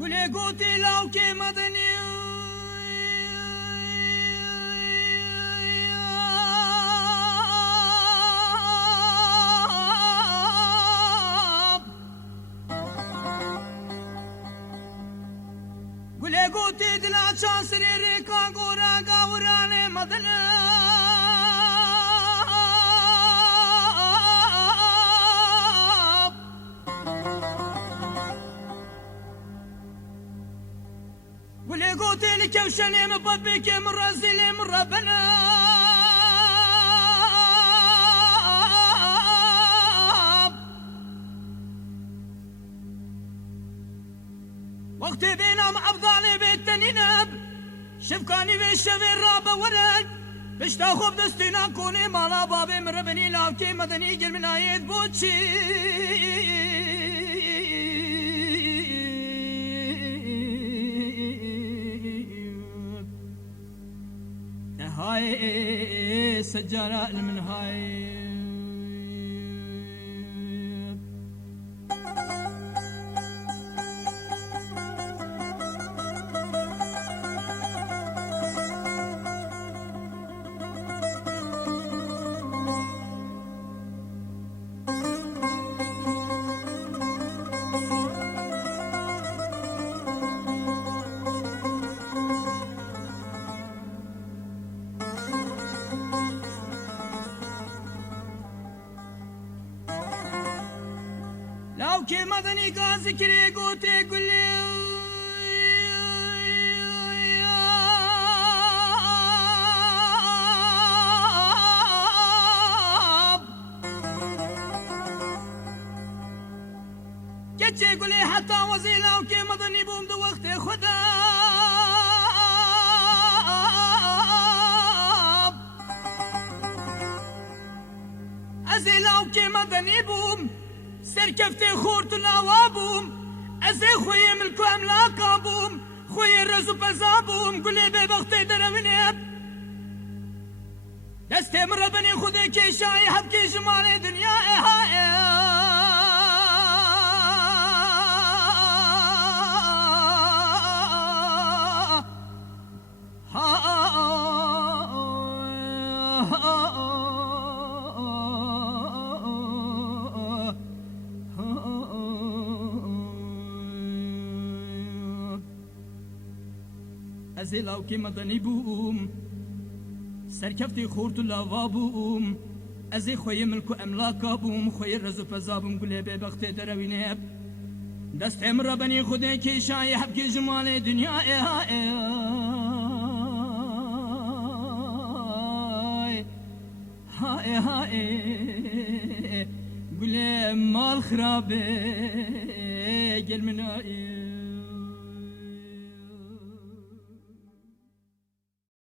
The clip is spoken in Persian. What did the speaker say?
گله گوتی لاو که مدنی گله گوتی دلا چاسری ریکا گورا گاورانه مدنه گله گوتی لکوشنی مبابی که مرازیلی مرابنه وقتی بینم افضالی بیتنینب شفکانی و شوی را بورد بشتا خوب دستینا کنی مالا بابی مربنی لاوکی مدنی گرمین آید بوچی هاي سجارة من هاي لو كي مدني قازي كري قوتي قولي كتشي قولي حتى وزي لو كي مدني بوم دو وقت خدا ازي لو كي مدني بوم سركفتي خورت نوابوم ازي خوي ملكو املاكابوم خوي الرزو بزابوم قولي ببختي درونيب دستي مربني خودي كي شاي حبكي جمالي دنيا ازي لو كي مدني بوم سركفتي خورت لاوا بوم ازي خوي ملكو املاكا بوم خوي رزو فزابوم قولي ببختي دروينيب دست امرا بني خودي كي شاي حبكي جمالي دنيا هاي قولي مال خرابي قل منائي